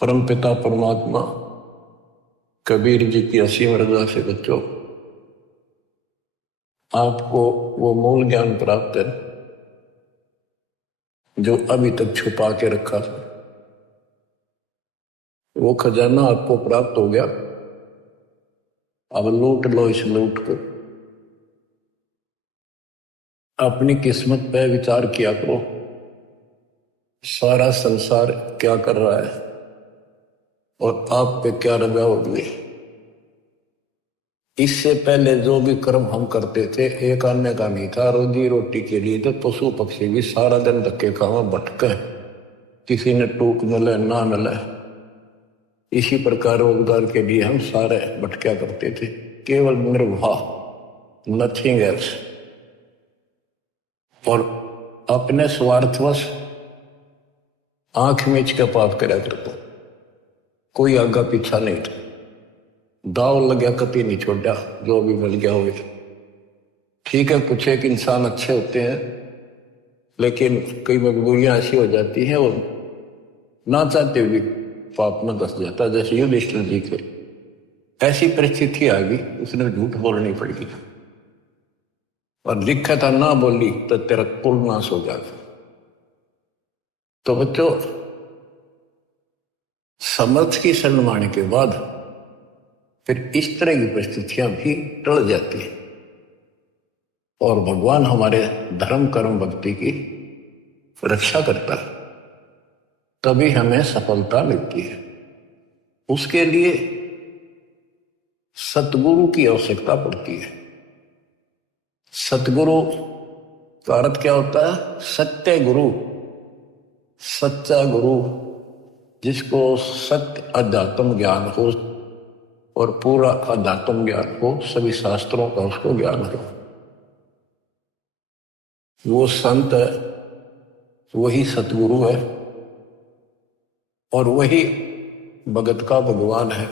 परमपिता परमात्मा कबीर जी की असीम रजा से बच्चों आपको वो मूल ज्ञान प्राप्त है जो अभी तक छुपा के रखा था। वो खजाना आपको प्राप्त हो गया। अब लूट लो इस लूट को। अपनी किस्मत पे विचार किया करो, सारा संसार क्या कर रहा है और आप पे क्या रजा हो गई। इससे पहले जो भी कर्म हम करते थे एक आने का नहीं था, रोजी रोटी के लिए तो पशु पक्षी भी सारा दिन धक्के खावा भटके, किसी ने टूक मिले ना मिले, इसी प्रकार रोजगार के लिए हम सारे भटका करते थे, केवल निर्वाह, नथिंग एल्स। और अपने स्वार्थवश आंख मीच के पाप करा करता, कोई आगा पीछा नहीं था। दाव लग्या कभी नहीं छोड़ा, जो भी मिल गया हो। ठीक है, कुछ एक इंसान अच्छे होते हैं, लेकिन कई मजबूरियां ऐसी हो जाती हैं और ना चाहते हुए पाप में धस जाता। जैसे युधिष्ठिर जी के ऐसी परिस्थिति आ गई, उसने झूठ बोलनी पड़ी और लिखा था ना बोली तो तेरा कुल नाश हो जाएगा। तो बच्चों, समर्थ की शरण माने के बाद फिर इस तरह की परिस्थितियां भी टल जाती हैं और भगवान हमारे धर्म कर्म भक्ति की रक्षा करता है, तभी हमें सफलता मिलती है। उसके लिए सतगुरु की आवश्यकता पड़ती है। सतगुरु का अर्थ क्या होता है? सत्य गुरु, सच्चा गुरु, जिसको सत्य अध्यात्म ज्ञान हो और पूरा अध्यात्म ज्ञान हो, सभी शास्त्रों का उसको ज्ञान हो। वो संत है, वही सतगुरु है और वही भगत का भगवान है।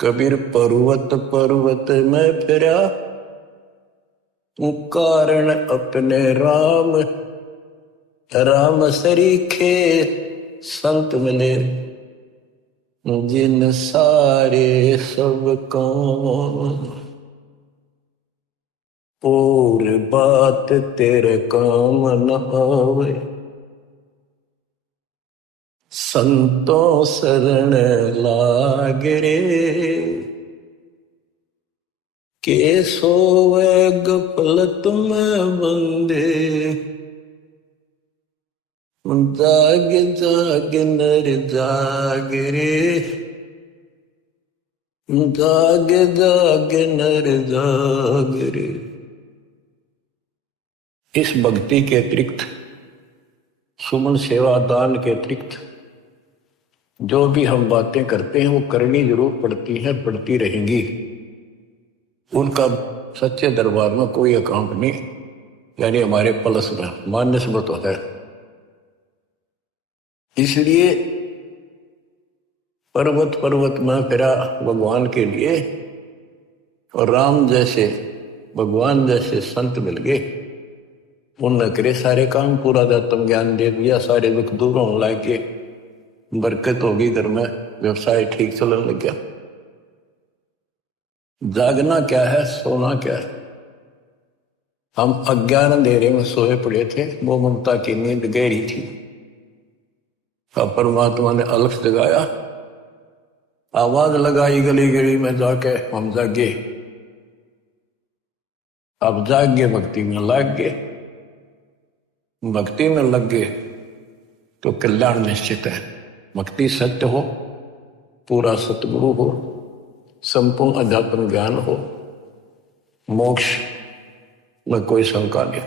कबीर पर्वत पर्वत में फिरा, कारण अपने राम, राम सरीखे संत मिले, जिन सारे सब काम, और बात तेरे काम न आवे, संतों शरण लाग रे, के सोवे गफलत में बंदे, जाग जाग नर जाग रे, जाग जाग नर जाग रे। इस भक्ति के अतिरिक्त, सुमन सेवा दान के अतिरिक्त जो भी हम बातें करते हैं वो करनी जरूर पड़ती है, पड़ती रहेंगी। उनका सच्चे दरबार में कोई अकाउंट नहीं, यानी हमारे प्लस में माइनस में तो है। इसलिए पर्वत पर्वत में फिरा भगवान के लिए, और राम जैसे भगवान जैसे संत मिल गए, उनने करे सारे काम, पूरा अध्यात्म ज्ञान दे दिया, सारे दुख दूर होने लग गए, बरकत होगी घर में, व्यवसाय ठीक चलने लग गया। जागना क्या है, सोना क्या है? हम अज्ञान अंधेरे में सोए पड़े थे, वो ममता की नींद गहरी थी। अब परमात्मा ने अलख जगाया, आवाज लगाई गली गली में जाके, हम जागे। अब जाग गए, भक्ति में लग गए। भक्ति में लग गए तो कल्याण निश्चित है। भक्ति सत्य हो, पूरा सतगुरु हो, संपूर्ण अध्यात्म ज्ञान हो, मोक्ष में कोई शंका नहीं।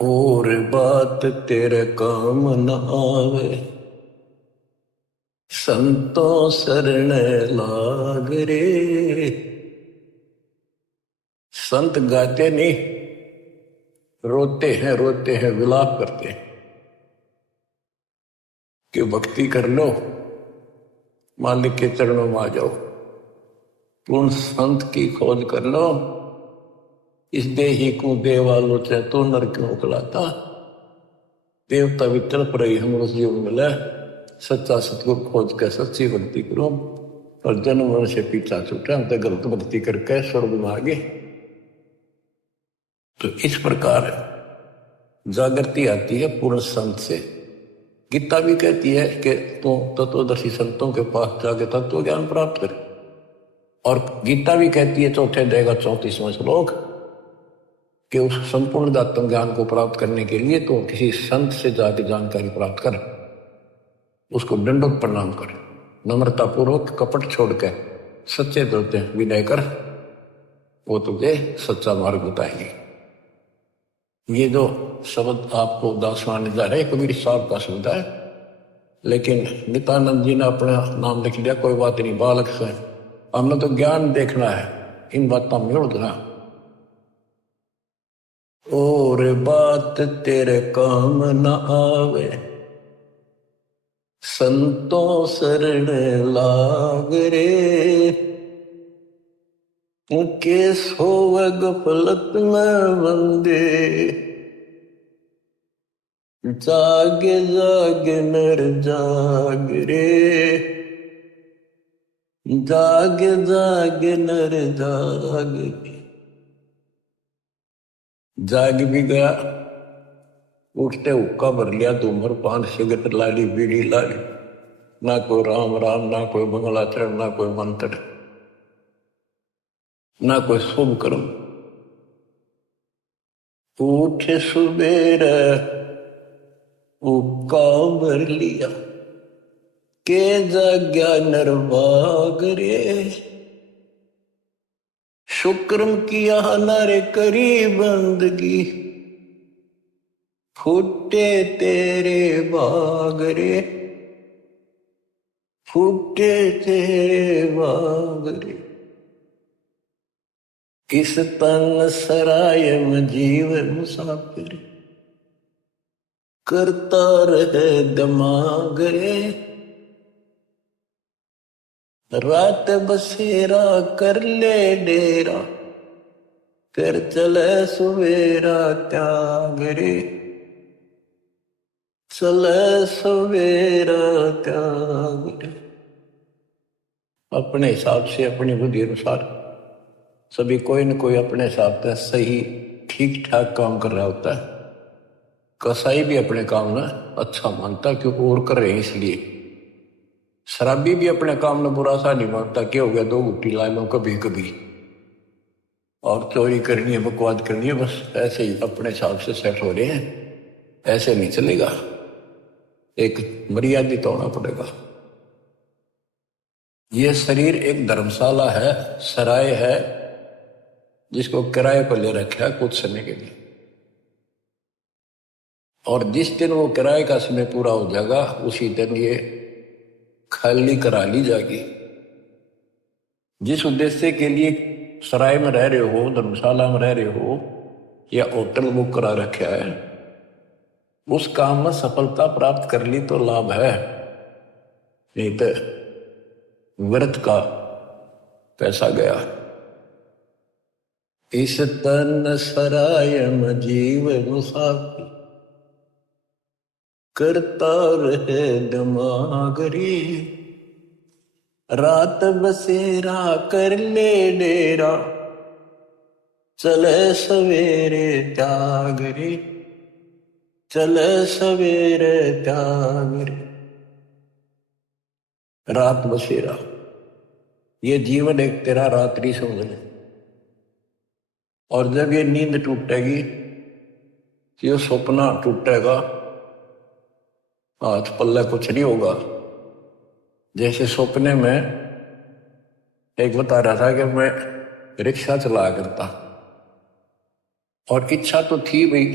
और बात तेरे काम न आवे, संतों शरण लाग रे। संत गाते नहीं, रोते हैं, विलाप करते हैं कि भक्ति कर लो, मालिक के चरणों में आ जाओ, पूर्ण संत की खोज कर लो, इस देही को देवालो चाहे तो नर क्यों उकलाता, देवता भी तड़प रही हम उस जीवन मिले, सच्चा सतगुरु खोज के सच्ची भक्ति करो, और जन्म मन से पीछा छूटा, हम तो गलत भक्ति करके स्वर्ग में आ गए। तो इस प्रकार जागृति आती है पूर्ण संत से। गीता भी कहती है कि तू तत्वदर्शी संतों के पास जाके तत्व ज्ञान प्राप्त कर, और गीता भी कहती है चौथे अध्याय का 34वां श्लोक कि उस संपूर्ण आत्म ज्ञान को प्राप्त करने के लिए तो किसी संत से जाके जानकारी प्राप्त कर, उसको दंडोत प्रणाम कर, नम्रता पूर्वक कपट छोड़ के सच्चे दिल से विनय कर, वो तुझे सच्चा मार्ग बताएंगे। ये जो शब्द आपको दासवान जा रहे कबीर साहब का शब्द है, लेकिन नित्यानंद जी ने अपना नाम लिख लिया, कोई बात नहीं, बालक से हमने तो ज्ञान देखना है, इन बातों में उड़ना। और बात तेरे काम न आवे, संतों शरण लाग रे, के सोवे गफलत में बंदे, जागे जागे नर जाग रे, जागे जागे नर जाग रे। जाग भी गया, उठते हुक्का भर लिया, धूम्रपान सिगरेट लाली बीड़ी लाली, ना कोई राम राम, ना कोई मंगलाचरण, ना कोई मंत्र, ना कोई शुभ कर्म। उठे सुबेर हुक्का भर लिया, के जाग्या नरभाग रे, शुक्रम किया नारे करी बंदगी, फूटे तेरे बाग रे, फूटे तेरे बाग रे। इस तन सराय में जीव मुसाफिर, करता रहे दिमाग रे, रात बसेरा कर ले डेरा, फिर चले सवेरा त्याग रे, चले सवेरा त्याग रे। अपने हिसाब से अपनी बुद्धि अनुसार सभी कोई न कोई अपने हिसाब से सही ठीक ठाक काम कर रहा होता है। कसाई भी अपने काम में अच्छा मानता क्योंकि और कर रहे हैं इसलिए। शराबी भी अपने काम में बुरा सा नहीं मानता, क्या हो गया 2 गुट्टी ला लो कभी कभी, और चोरी करनी है, बकवाद करनी है, बस ऐसे ही अपने हिसाब से सेट हो रहे हैं। ऐसे नहीं चलेगा, एक मर्यादित होना पड़ेगा। ये शरीर एक धर्मशाला है, सराय है, जिसको किराए पर ले रखा है कुछ समय के लिए, और जिस दिन वो किराए का समय पूरा हो जाएगा उसी दिन ये खाली करा ली जाएगी। जिस उद्देश्य के लिए सराय में रह रहे हो, धर्मशाला में रह रहे हो, या होटल बुक करा रखा है, उस काम में सफलता प्राप्त कर ली तो लाभ है, नहीं तो व्यर्थ का पैसा गया। इस तन सराय में जीव मुसाफिर, करता रहे दिमाग रे, रात बसेरा कर ले डेरा, चले सवेरे त्याग रे, चले सवेरे त्याग रे। रात बसेरा, ये जीवन एक तेरा रात्रि समझ ले, और जब ये नींद टूटेगी, ये सपना टूटेगा, हाथ पल्ले कुछ नहीं होगा। जैसे सपने में एक बता रहा था कि मैं रिक्शा चला करता, और इच्छा तो थी भाई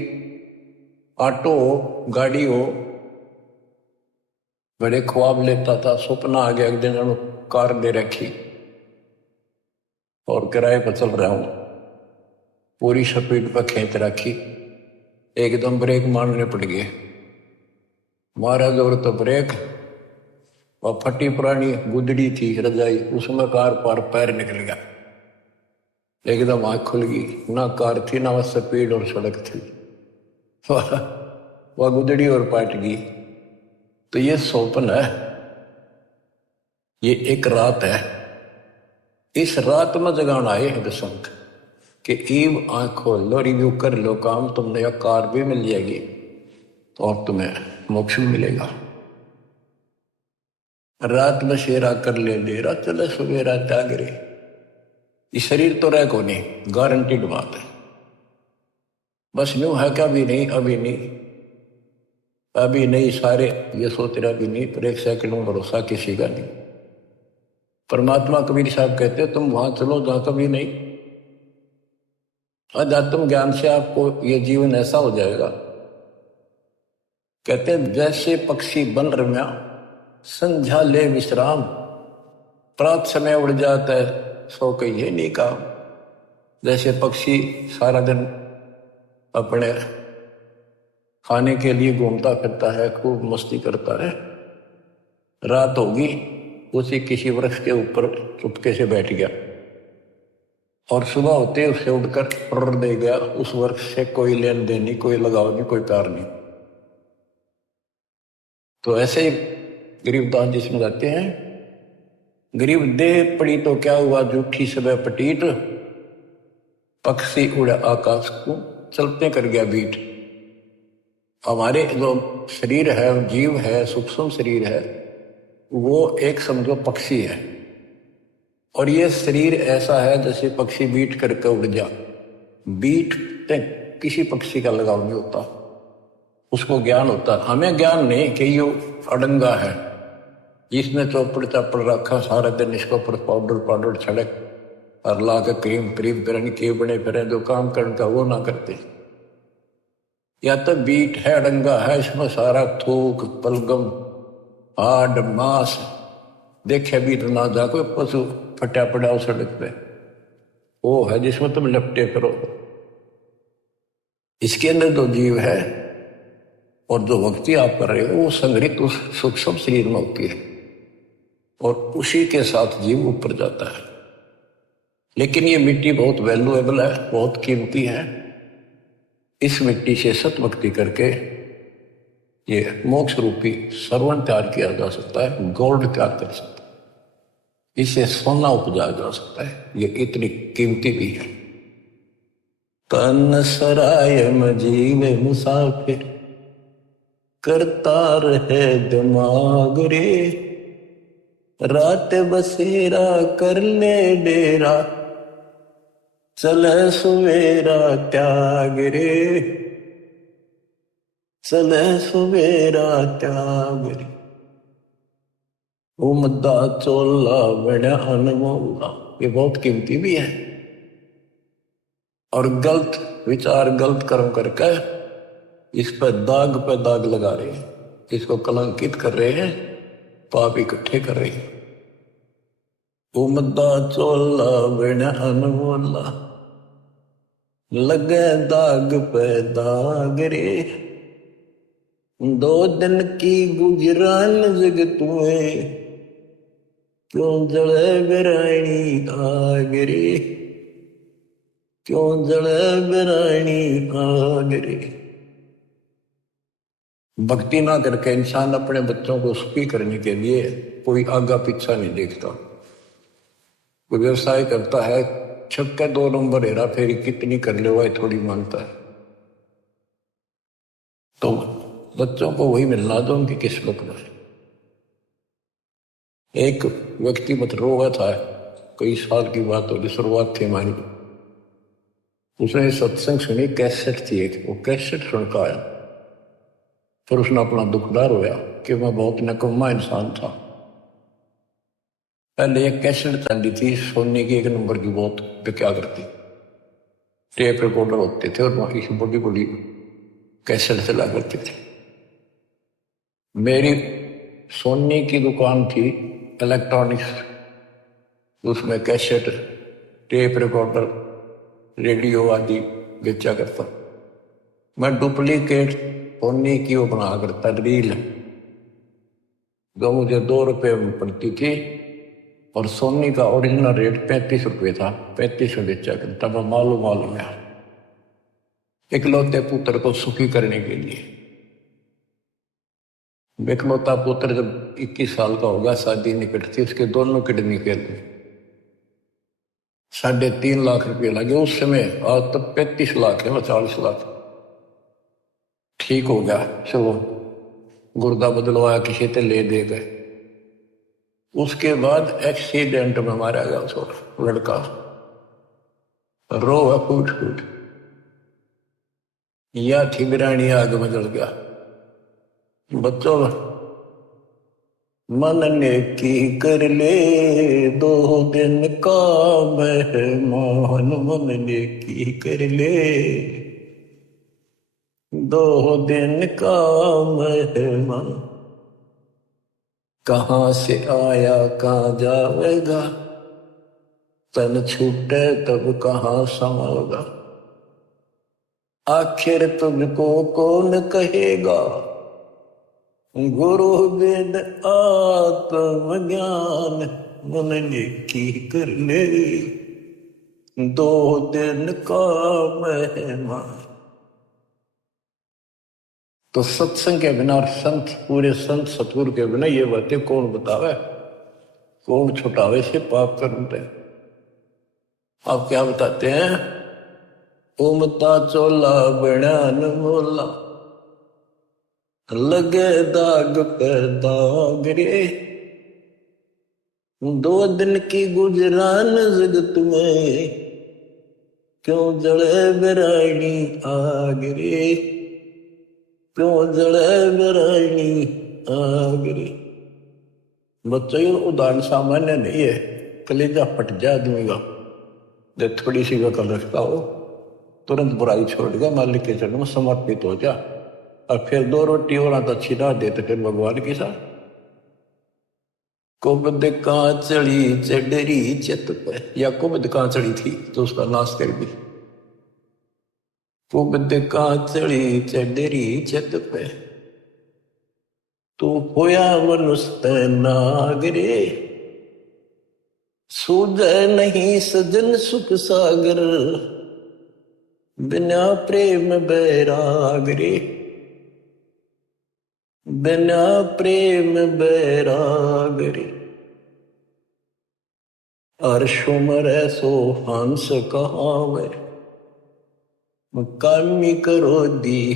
ऑटो हो, गाड़ी हो, बड़े ख्वाब लेता था। सपना आ गया एक दिन कार ले रखी और किराए पर चल रहा हूं, पूरी स्पीड पर खींच रखी, एकदम ब्रेक मारने पड़ गए, मारा जोर तो ब्रेक, और फटी पुरानी गुदड़ी थी रजाई, उसमें कार पर पैर निकल गया, एकदम आंख खुल गई। ना कार थी ना स्पीड और सड़क थी, वह गुदड़ी और पाट गई। तो ये स्वप्न है, ये एक रात है। इस रात में जगाना आए हैं दशंक कि ईव आंख खोल लो, रिव्यू कर लो काम, तुमने यह कार भी मिल जाएगी और तुम्हें मोक्ष भी मिलेगा। रात में शेरा कर ले डेरा, चले सवेरा त्यागरे। ये शरीर तो रह को नहीं, गारंटीड बात है। बस यूं है कि अभी नहीं, अभी नहीं, अभी नहीं, सारे ये सोच रहे अभी नहीं, पर एक सेकंड में भरोसा किसी का नहीं। परमात्मा कबीर साहब कहते हैं तुम वहां चलो जहां कभी नहीं। अध्यात्म ज्ञान से आपको ये जीवन ऐसा हो जाएगा, कहते हैं जैसे पक्षी बन रम्या संध्या ले विश्राम, प्रात समय उड़ जाता है सो कहिए नहीं काम। जैसे पक्षी सारा दिन अपने खाने के लिए घूमता फिरता है, खूब मस्ती करता है, रात होगी उसी किसी वृक्ष के ऊपर चुपके से बैठ गया और सुबह होते उसे उड़कर पर दे गया। उस वृक्ष से कोई लेन देन नहीं, कोई लगाव नहीं, कोई प्यार नहीं। तो ऐसे ही गरीबदास जी समझाते हैं, गरीब देह पड़ी तो क्या हुआ झूठी सब पटीट, पक्षी उड़ा आकाश को चलते कर गया बीट। हमारे जो शरीर है, जीव है, सूक्ष्म शरीर है, वो एक समझो पक्षी है और ये शरीर ऐसा है जैसे पक्षी बीट करके उड़ जा। बीट किसी पक्षी का लगाव नहीं होता, उसको ज्ञान होता है। हमें ज्ञान नहीं कि ये अड़ंगा है जिसने चौपड़ चापड़ रखा सारा दिन, इसको पर पाउडर छड़क और ला के क्रीम क्रीम फिर के बने फिर जो काम करने का वो ना करते। या तो बीट है, अड़ंगा है, इसमें सारा थूक पलगम हाड मांस देखे भी तो ना जा, कोई पशु फटा पड़ा हो सड़क पे, वो है जिसमें तुम लपटे फिरो। इसके अंदर जो जीव है और जो भक्ति आप कर रहे हो वो संग्रहित उस सूक्ष्म शरीर में होती है और उसी के साथ जीव ऊपर जाता है। लेकिन ये मिट्टी बहुत वैल्यूएबल है, बहुत कीमती है। इस मिट्टी से सत भक्ति करके ये मोक्ष रूपी सर्वण तैयार किया जा सकता है, गोल्ड तैयार कर सकता है, इसे सोना उपजाया जा सकता है। ये इतनी कीमती भी है। तन सराय मजीब मुसाफिर करता रहे दिमाग रे, रात बसेरा कर ले डेरा, चले सवेरा त्याग रे, चले सवेरा त्याग रे। उमदा चोला बड़ा अनमोला, ये बहुत कीमती भी है। और गलत विचार गलत कर्म करके इस पर दाग लगा रहे हैं, इसको कलंकित कर रहे हैं, पाप इकट्ठे कर रहे हैं। उमदा चोला बड़ा अनमोला, लगे दाग पे दाग रे, दो दिन की गुजरान जग तुम्हें, क्यों जले बिरानी आग रे, क्यों जले बिरानी आग रे। भक्ति ना करके इंसान अपने बच्चों को सुखी करने के लिए कोई आगा पीछा नहीं देखता। कोई व्यवसाय करता है, छक्के 2 नंबर हेरा फेरी कितनी कर ले वह थोड़ी मानता है। तो बच्चों को वही मिलना जो उनकी किस्मत में है। एक व्यक्ति मत रोगा था, कई साल की बात होगी, शुरुआत थी हमारी। उसने सत्संग सुनी, कैसेट थी एक, वो कैसेट सुनकर आया। फिर उसने अपना दुखदार होया कि मैं बहुत नकम्मा इंसान था। पहले एक कैसेट चली थी सोने की 1 नंबर की, बहुत क्या करती, टेप रिकॉर्डर होते थे और वहां की बड़ी बड़ी कैसेट चला करते थे। मेरी सोनी की दुकान थी इलेक्ट्रॉनिक्स, उसमें कैसेट, टेप रिकॉर्डर, रेडियो आदि बेचा करता। मैं डुप्लीकेट सोनी की वो बना करता रील, जो मुझे 2 रुपये में पड़ती थी और सोनी का ओरिजिनल रेट 35 रुपये था। 35 में बेचा करता। मैं मालूम है इकलौते पुत्र को सुखी करने के लिए। बिकलौता पुत्र जब 21 साल का होगा, शादी निकट थी, उसके दोनों किडनी फेल हुई। 3.5 लाख रुपये लगे उस समय। आज तो 35 लाख है, 40 लाख। ठीक हो गया, चलो गुर्दा बदलवाया, किसी से ले दे गए। उसके बाद एक्सीडेंट में मारा गया छोटा लड़का, रो है फूट फूट। या ठिगरानी आग में जल गया। बच्चों, मन ने की कर ले 2 दिन का मेहमान, मन ने की कर ले 2 दिन का मेहमान। कहाँ से आया कहाँ जाएगा, तन छूटे तब कहाँ समाओगा। आखिर तुझको कौन कहेगा, गुरु वेद आत्मज्ञान। मन ने की कर ले 2 दिन का मेहमान। तो सत्संग के बिना, संत पूरे संत सतगुरु के बिना ये बातें कौन बतावे, कौन छुटावे से पाप करते। आप क्या बताते हैं, उमता चोला बयान मोला, लगे दाग पे दाग रे। 2 दिन की गुजरान जगत में, क्यों जले बिरानी आग रे, क्यों जले बिरानी आग रे। बच्चों, ये उदाहरण सामान्य नहीं है, कलेजा फट जाए आदमी का। जब थोड़ी सी वकल रखता हो, तुरंत बुराई छोड़ गया, मालिक के चरणों में समर्पित हो जा। और फिर 2 रोटी और तो अच्छी डाल देते, फिर भगवान के साथ। कुबद कांचड़ी चढ़ी चित पे, या कुबद कांचड़ी थी तो उसका नाश कर दी। कुबद कांचड़ी चढ़ी चित पे, तू होया मनुष्य नागरे। सूझे नहीं सजन सुख सागर, बिना प्रेम बैराग रे, बिना प्रेम बैराग रे। अर्शुमर सो हंस कहावे, कामी करो दी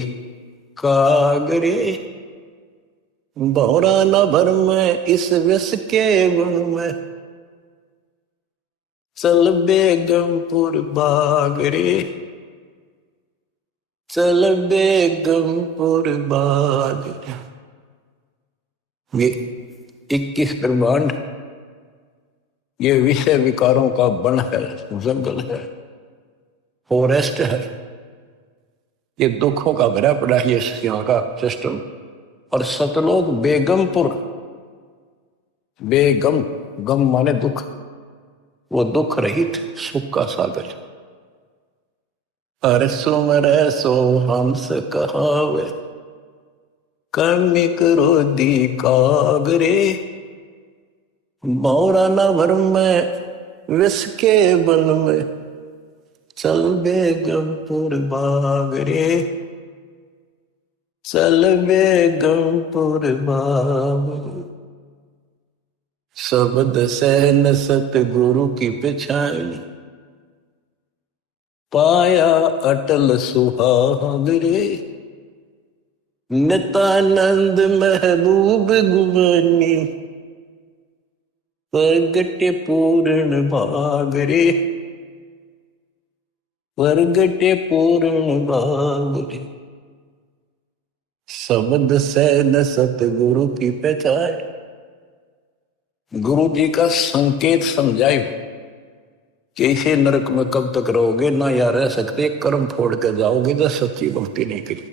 कागरे। भौरा न भर में इस विष के गुण में, चल बेगमपुर बागरे, चल बेगमपुर बागरे। ये 21 ब्रह्मांड, ये विषय विकारों का वन है, जंगल है, फॉरेस्ट है। ये दुखों का भरा पड़ा है, ये यहाँ का सिस्टम। और सतलोक बेगमपुर, बेगम, गम माने दुख, वो दुख रहित सुख का सागर। अरे सुमर सो हंस कहावे, कमी करो दी कागरे। भौरा न भर में विष के बन में, चल बेगमपुर बागरे, चल बेगमपुर बागरे। शब्द सहन सतगुरु की पिछाई, पाया अटल सुहाग रे। नित्यानंद महबूब गुमानी, प्रगटे पूर्ण भाग रे, प्रगटे पूर्ण भाग रे। शब्द सहन सतगुरु की पहचान, गुरु जी का संकेत समझाए कि इसे नरक में कब तक रहोगे, ना यार रह सकते, कर्म फोड़ कर जाओगे तो सच्ची भक्ति नहीं करी।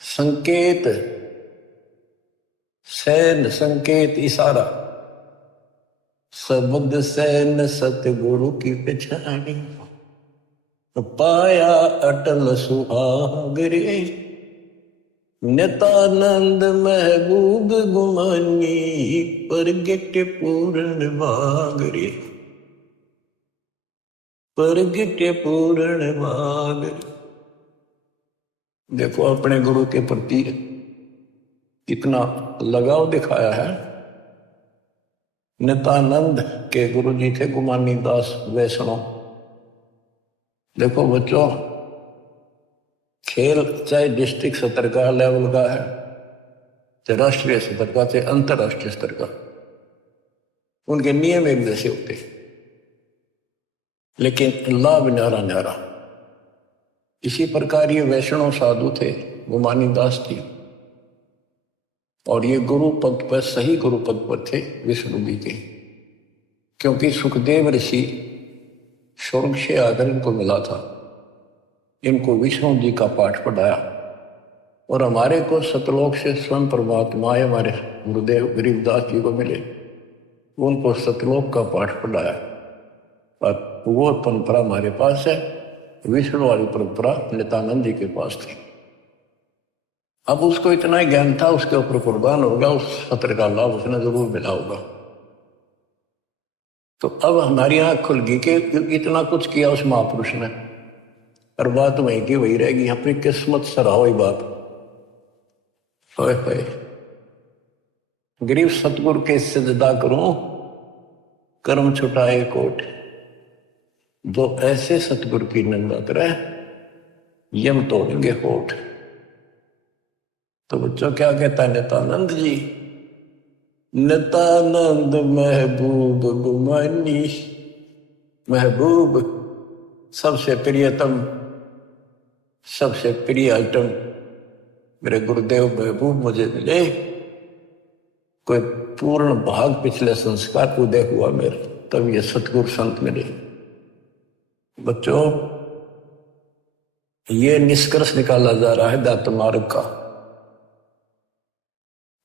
संकेत, सैन संकेत इशारा, शब्द सैन सतगुरु की पहचानी, पाया अटल सुहाग रे। नित्यानंद महबूब गुमानी, प्रगट पूर्ण भाग रे, प्रगट पूर्ण भाग रे। देखो अपने गुरु के प्रति कितना लगाव दिखाया है। नित्यानंद के गुरु जी थे गुमानी दास वैष्णव। देखो बच्चों, खेल चाहे डिस्ट्रिक्ट स्तर का लेवल का है, चाहे राष्ट्रीय स्तर का, चाहे अंतरराष्ट्रीय स्तर का, उनके नियम एक जैसे होते, लेकिन लाभ न्यारा न्यारा। इसी प्रकार ये वैष्णव साधु थे, गुमानी दास थी, और ये गुरु पद पर, सही गुरु पद पर थे विष्णु जी के, क्योंकि सुखदेव ऋषि स्वर्ग से आकर इनको मिला था, इनको विष्णु जी का पाठ पढ़ाया, और हमारे को सतलोक से स्वयं परमात्मा हमारे गुरुदेव गरीबदास जी को मिले, उनको सतलोक का पाठ पढ़ाया। और वो परंपरा हमारे पास है, विष्णु वाली परंपरा नित्यानंद जी के पास थी। अब उसको इतना ही ज्ञान था, उसके ऊपर कुर्बान होगा, उस सत्र का लाभ उसने जरूर मिला होगा। तो अब हमारी आंख खुल गई कि इतना कुछ किया उस महापुरुष ने, और बात वहीं की वही रहेगी। अपनी किस्मत सराहो ही बात। होए होए, गरीब सतगुरु के सजदा करूं, कर्म छुटाए कोट। जो ऐसे सतगुरु की निंदा करे, यम तोड़ेंगे होठ। तो बच्चों क्या कहता है नित्यानंद जी? नित्यानंद महबूब गुमानी, महबूब सबसे प्रियतम, सबसे प्रिय आइटम मेरे गुरुदेव महबूब मुझे मिले। कोई पूर्ण भाग पिछले संस्कार उदय हुआ मेरे, तब ये सतगुरु संत मिले। बच्चों, ये निष्कर्ष निकाला जा रहा है दात मार्ग का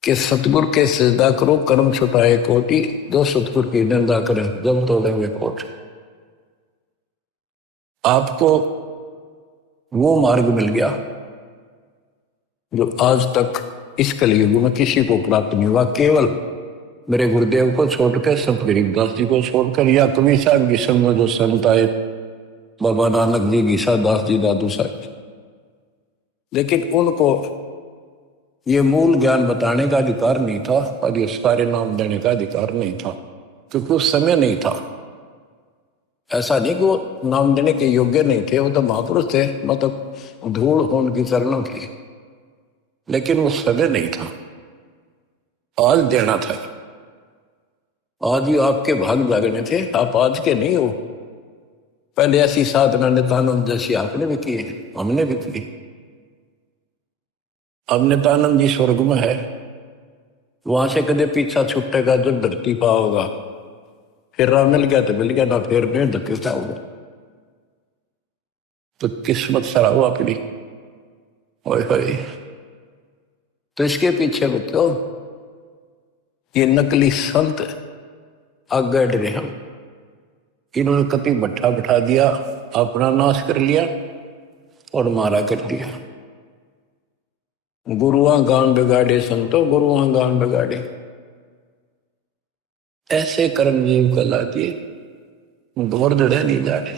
कि सतगुरु के सजदा करो, कर्म छुटाए कोटि। जो सतगुरु की निंदा करें, जब तोड़ेंगे कोट। आपको वो मार्ग मिल गया जो आज तक इस कलयुग में किसी को प्राप्त नहीं हुआ। केवल मेरे गुरुदेव को छोड़कर, संत गरीबदास जी को छोड़कर, या कभी साहब की संग में जो संत आए, बाबा नानक जी, गीसा दास जी, दादू साहब, लेकिन उनको ये मूल ज्ञान बताने का अधिकार नहीं था, और ये सारे नाम देने का अधिकार नहीं था, क्योंकि उस समय नहीं था। ऐसा नहीं कि वो नाम देने के योग्य नहीं थे, वो तो महापुरुष थे, मतलब धूल हो उनकी चरणों की, लेकिन वो समय नहीं था। आज देना था, आज ही आपके भाग जागने थे, आप आज के नहीं हो। पहले ऐसी साधना नित्यानंद जैसी आपने भी की है, हमने भी की। अब नित्यानंद जी स्वर्ग में है, वहां से कदे पीछा छुटेगा जो धरती पा होगा। फिर राह मिल गया तो मिल गया, ना फिर नहीं धरती पा होगा। तो किस्मत सराहो अपनी। ओए होए, तो इसके पीछे बच्चों ये नकली संत आगे डरे हम, इन्होंने कति भट्ठा बिठा दिया, अपना नाश कर लिया और मारा कर दिया। गुरुआ गान बिगाड़े संतो, गुरुआ गान बिगाड़े। ऐसे कर्मजीव कला दिए, दौड़ दड़े नहीं जाने।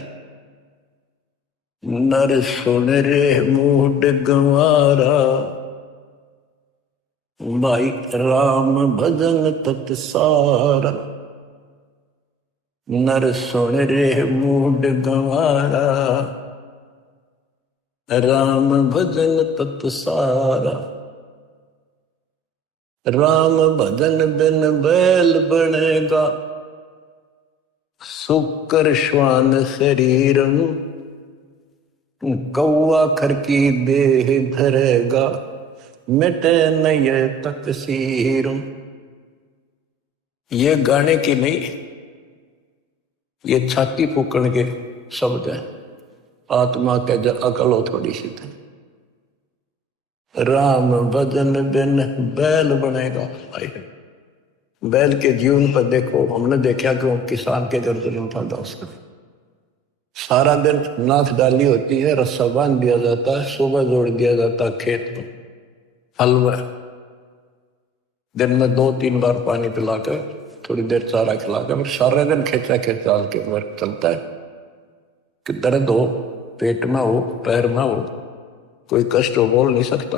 नर सुन रे मूड गंवारा, भाई राम भजन तत् सारा। नर सुन रे मूड गंवारा, राम भजन तत् सारा। राम भजन बिन बैल बनेगा, सुकर श्वान शरीरम। कौआ खर की देह धरेगा, मिटे नय तकसीरम। ये गाने की नहीं, ये छाती फूकण के शब्द हैं। आत्मा के जो अकल हो थोड़ी सी थे। राम भजन बिन बैल बनेगा। बैल के जीवन पर देखो, हमने देखा कि वो किसान के गर्दन उठाता उसका, सारा दिन नाथ डाली होती है, रस्सा बांध दिया जाता है, सुबह जोड़ दिया जाता है खेत में, हल में। दिन में 2-3 बार पानी पिलाकर, थोड़ी देर चारा खिलाकर, सारे दिन खेचा खेचा के वर्क चलता है। कि दर्द हो, पेट में हो, पैर में हो, कोई कष्ट हो, बोल नहीं सकता।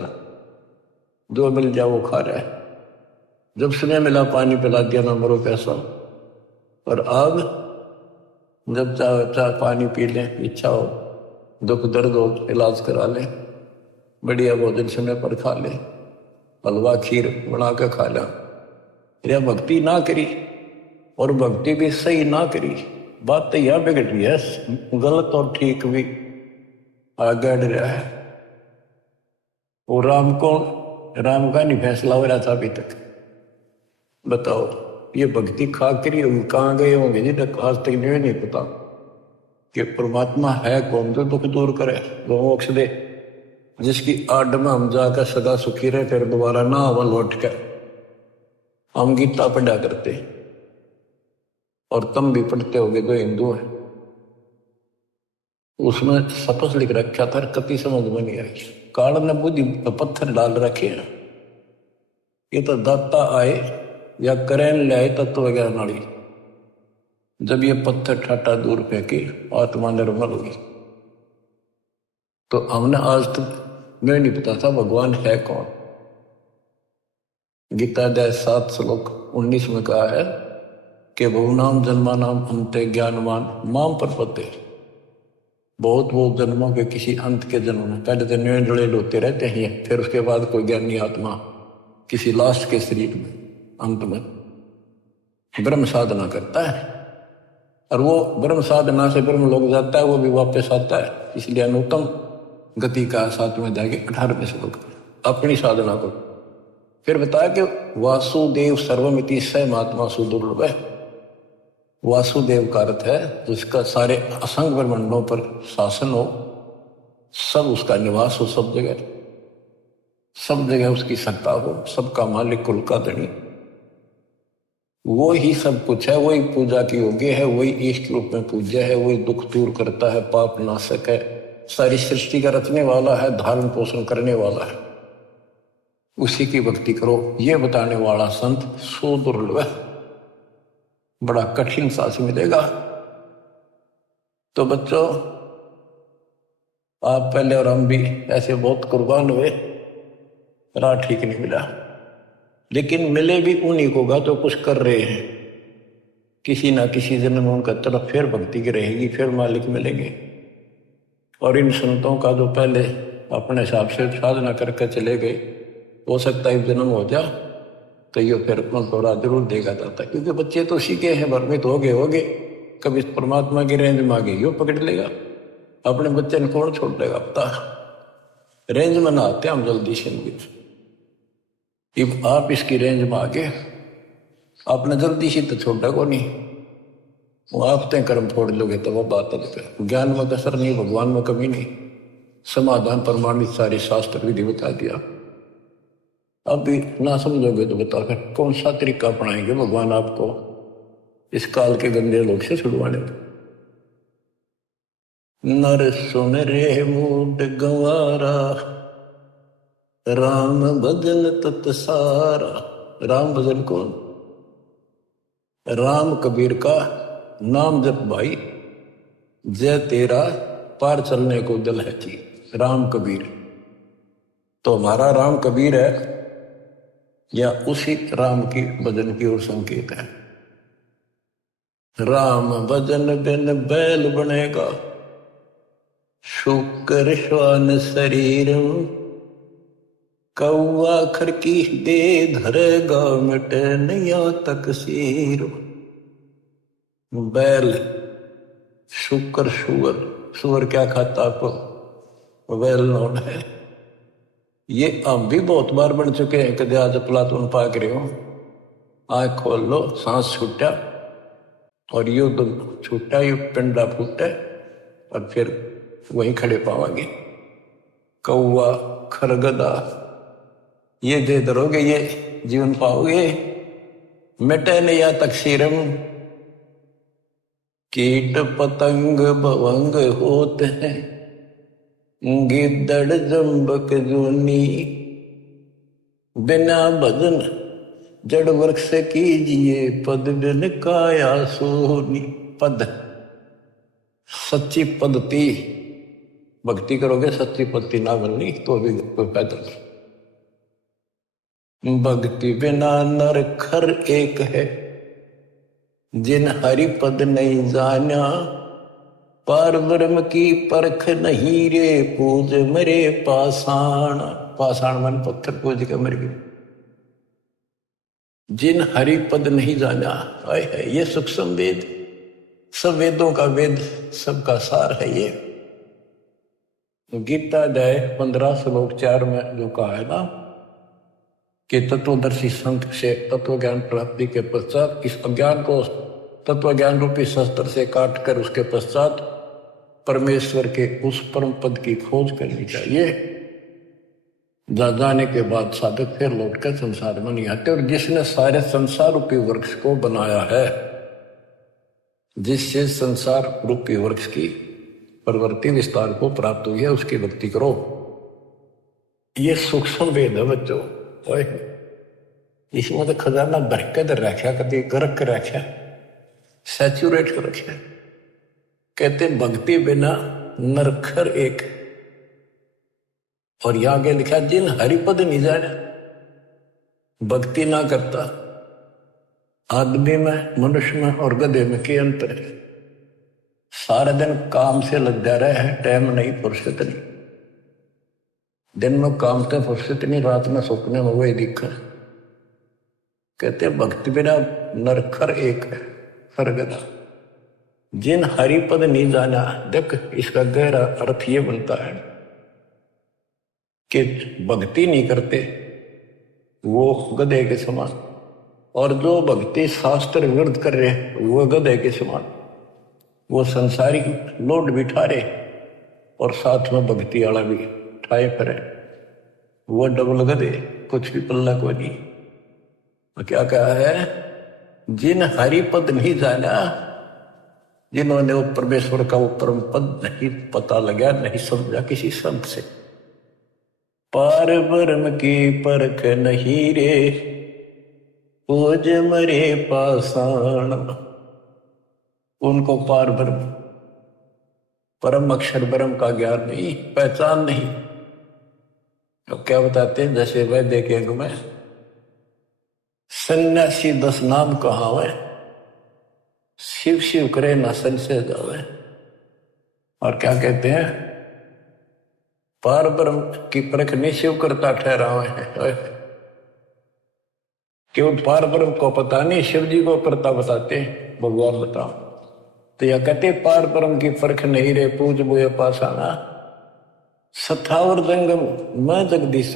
जो मिल जाए वो खा रहा है। जब सुने मिला पानी पिला दिया ना मरो कैसा। और अब जब चाहे चाहे पानी पी लें, इच्छा हो, दुख दर्द हो इलाज करा लें, बढ़िया भोजन समय पर खा लें, हलवा खीर बना के खा लें, या भक्ति ना करी और भक्ति भी सही ना करी, बात तो यह बिगड़ रही है। गलत और ठीक भी आगे बढ़ रहा है। वो राम कौन? राम का नहीं फैसला हो रहा था अभी तक। बताओ ये भक्ति खा करी होगी, कहाँ गए होंगे जी तक आज तक नहीं पता कि परमात्मा है कौन जो दुख दूर करे, जो मोक्ष दे, जिसकी आड़ में हम जाकर सदा सुखी रहे, फिर दोबारा ना आवा लौट कर। हम गीता पढ़ा करते और तुम भी पढ़ते होगे जो हिंदू है, उसमें शपथ लिख रखा था, कभी समझ में नहीं आई। काल ने बुद्धि पत्थर डाल रखे हैं, ये तो दाता आए या करें ले आए तत्व ज्ञान वाली, जब ये पत्थर ठाटा दूर फेंके आत्मा निर्मल हुई। तो हमने आज तक मैं नहीं पता था भगवान है कौन। गीता अध्याय 7 श्लोक 19 में कहा है कि बहुनाम जन्मानाम अंते ज्ञानवान माम प्रपत्ति। बहुत जन्मों के किसी अंत के जन्म में, पहले तो निर्णय होते रहते हैं, फिर उसके बाद कोई ज्ञानी आत्मा किसी लास्ट के शरीर में अंत में ब्रह्म साधना करता है, और वो ब्रह्म साधना से ब्रह्म लोग जाता है, वो भी वापस आता है। इसलिए अनुत्तम गति का 7वें अध्याय के 18वें श्लोक अपनी साधना को फिर बताया कि वासुदेव सर्वमिति स महात्मा सुदुर्लभ है। वासुदेव का अर्थ है जिसका सारे असंग ब्रह्मांडों पर शासन हो, सब उसका निवास हो, सब जगह उसकी सत्ता हो, सबका मालिक कुल का धनी, वो ही सब कुछ है, वही पूजा की योग्य है, वही इष्ट रूप में पूज्य है, वही दुख दूर करता है, पाप नाशक है, सारी सृष्टि का रचने वाला है, धारण पोषण करने वाला है, उसी की भक्ति करो, ये बताने वाला संत सो दुर्लभ है, बड़ा कठिन सांस मिलेगा। तो बच्चों आप पहले और हम भी ऐसे बहुत कुर्बान हुए, राह ठीक नहीं मिला, लेकिन मिले भी उन्हीं को जो कुछ कर रहे हैं। किसी ना किसी जन्म में उनका तरफ फिर भक्ति की रहेगी, फिर मालिक मिलेंगे। और इन संतों का जो पहले अपने हिसाब से साधना करके चले गए, हो सकता है जन्म हो जा तो ये फिर थोड़ा जरूर देखा जाता, क्योंकि बच्चे तो सीखे हैं, भ्रमित हो गए, कभी परमात्मा की रेंज में आ गई यो पकड़ लेगा, अपने बच्चे ने कौन छोड़ देगा पता। रेंज में ना आते हम जल्दी से, अब आप इसकी रेंज में आगे आपने जल्दी से तो छोड़ा को नहीं, वो आप तय कर्म फोड़ लोगे तो वो बात है। ज्ञान में कसर नहीं, भगवान में कमी नहीं, समाधान प्रमाणित सारे शास्त्र विधि बता दिया। अब भी ना समझोगे तो बताओ फिर कौन सा तरीका अपनाएंगे भगवान आपको इस काल के गंदे लोग से छुड़वाने में। नर सुन रे मूड गंवारा, राम भजन तत सारा। राम भजन कौन? राम कबीर का नाम जप भाई, जय तेरा पार चलने को दल है जी। राम कबीर तो हमारा राम कबीर है या उसी राम की भजन की ओर संकेत है। राम भजन बिन बैल बनेगा, शुक्र श्वान शरीर, कौआ खरकी दे धरेगा, मिटे नैया तक सीर। बैल, शुक्र, सुअर क्या खाता आपको? बैल नोट है। ये हम भी बहुत बार बन चुके हैं, कदे आज प्लातून पाक रहे हो, आँख खोल लो, सांस छूटा और यू छूटा, यू पिंडा फूटा और फिर वहीं खड़े पावांगे। कौआ, खरगदा ये दे दरोगे, ये जीवन पाओगे। मिटे नया तकसीरम, कीट पतंग भवंग होते हैं, गिद्दड़ जम्बक जूनी, बिना भजन जड़ वृक्ष कीजिए, पद बिन काया सोनी। पद सच्ची पद्धति, भक्ति करोगे सच्ची पद्धति ना बननी तो भी कोई पैदल। भक्ति बिना नर खर एक है, जिन हरि पद नहीं जाना, पार ब्रह्म की परख नहीं रे, पूज मरे पाषाण। पाषाण मन पत्थर पूज के मर गए। जिन हरि पद नहीं जाना, आए है ये सूक्ष्म वेद, सब वेदों का वेद, सबका सार है ये। गीता अध्याय 15 श्लोक 4 में जो कहा है ना कि तत्वदर्शी संत से तत्व ज्ञान प्राप्ति के पश्चात इस अज्ञान को तत्व ज्ञान रूपी शस्त्र से काट कर उसके पश्चात परमेश्वर के उस परम पद की खोज करनी चाहिए। जाने के बाद साधक फिर लौटकर संसार में नहीं आते। और जिसने सारे संसार रूपी वृक्ष को बनाया है, जिससे संसार रूपी वृक्ष की प्रवृत्ति विस्तार को प्राप्त हुई है, उसकी भक्ति करो। ये सूक्ष्म वेद है बच्चों, इसमें तो खजाना भर के रखा, कभी गरक के रखा, सैचुरेट कर रखा। कहते भक्ति बिना नरखर एक, और यहां आगे लिखा जिन हरिपद नहीं जाना, भक्ति ना करता। आदमी में, मनुष्य में और गधे में क्या अंतर है? सारा दिन काम से लग जा रहा है, टाइम नहीं, फुर्सत नहीं। दिन में काम से फुर्सत नहीं, रात में सपने में वही दिखा। कहते भक्ति बिना नरखर एक है, सरगदा। जिन हरिपद नहीं जाना, देख इसका गहरा अर्थ ये बनता है कि भक्ति नहीं करते वो गधे के समान, और जो भक्ति शास्त्र विरुद्ध कर रहे वो गधे के समान। वो संसारिक लोड बिठा रहे और साथ में भक्ति वाला भी ठाए फिरे, वो डबल गधे, कुछ भी पल्ला को नहीं। तो क्या कहा है? जिन हरिपद नहीं जाना, जिन्होंने वो परमेश्वर का वो परम पद नहीं पता लगा, नहीं समझा किसी संत से। पार ब्रह्म की परख नहीं रे, पूज मरे पाषाण। उनको पार ब्रह्म, परम अक्षर ब्रह्म का ज्ञान नहीं, पहचान नहीं। तो क्या बताते हैं? जैसे वैद्य के अंग में सन्यासी 10 नाम कहावे, शिव शिव करे न संशय जावे। और क्या कहते हैं? पार ब्रह्म की परख नहीं शिव करता ठहरावे है, केवल पार ब्रह्म को पता नहीं, शिव जी को करता बताते भगवान बताओ। तो यह कहते पार ब्रह्म की परख नहीं रे, पूज बोए पाषाणा। सथावर जंगम मैं जगदीश।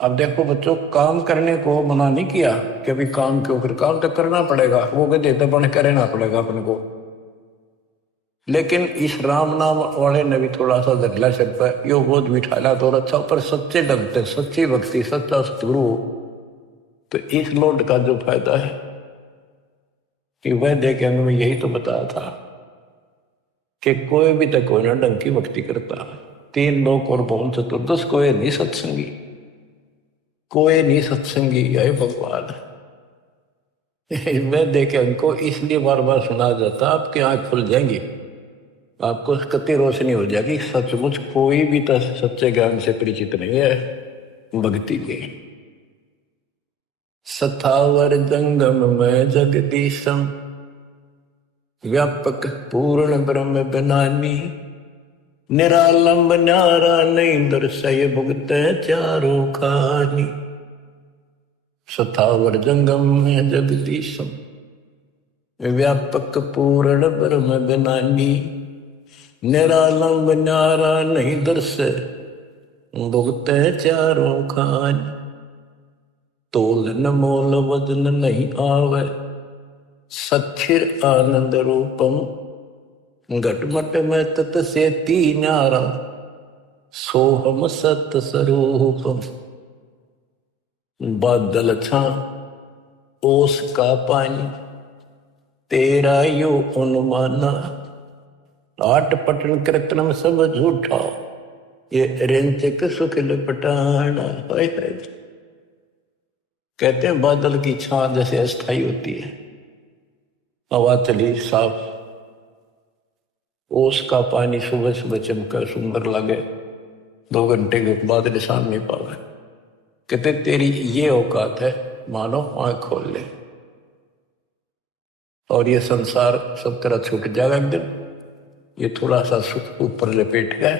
अब देखो बच्चों, काम करने को मना नहीं किया कि अभी काम क्यों कर, काम तो करना पड़ेगा, वो गधे तो बन कर रहना पड़ेगा अपन को। लेकिन इस राम नाम वाले ने भी थोड़ा सा जगला सिर पर यो बोध बिठाला तो अच्छा, पर सच्चे ढंग से सच्ची भक्ति, सच्चा सतगुरु, तो इस लोट का जो फायदा है कि वह देख अंग में यही तो बताया था कि कोई भी तक कोई ना ढंग की भक्ति करता। 3 लोक और भवन चतुर्दश, कोई नहीं सत्संगी, कोई नहीं सत्संगी। यही भगवान मैं देखे उनको इसलिए बार बार सुना जाता, आपकी आंख खुल जाएंगी, आपको कति रोशनी हो जाएगी। सचमुच कोई भी तो सच्चे ज्ञान से परिचित नहीं है भक्ति के। सथावर जंगम में जगदीशम, व्यापक पूर्ण ब्रह्म बनानी। निरालंब न्यारा नहीं दर्शय, भुगत चारों खानी। सथावर जंगम में जगदीशम, व्यापक पूर्ण ब्रह्म बनानी। निरालंब न्यारा नहीं दर्शय, भुगत चारों खानी। तोल न मोल वजन नहीं आवे, सच्चिर आनंद रूपम। घटमट में तत से तीनारा, सोहम सत स्वरूपम। बादल छा ओस का पानी, तेरा यो अनुमाना। आठ पटन कृत्रिम सब झूठा, ये रेंचक सुख लपटाना। कहते हैं बादल की छां जैसे अस्थाई होती है, हवा चली साफ, ओस का पानी सुबह सुबह चमका सुंदर लगे, 2 घंटे के बाद निशान नहीं पावे। कहते तेरी ये औकात है, मानो आंख खोल ले और ये संसार सब तरह छूट जाएगा एक दिन। ये थोड़ा सा सुख ऊपर लपेट गए,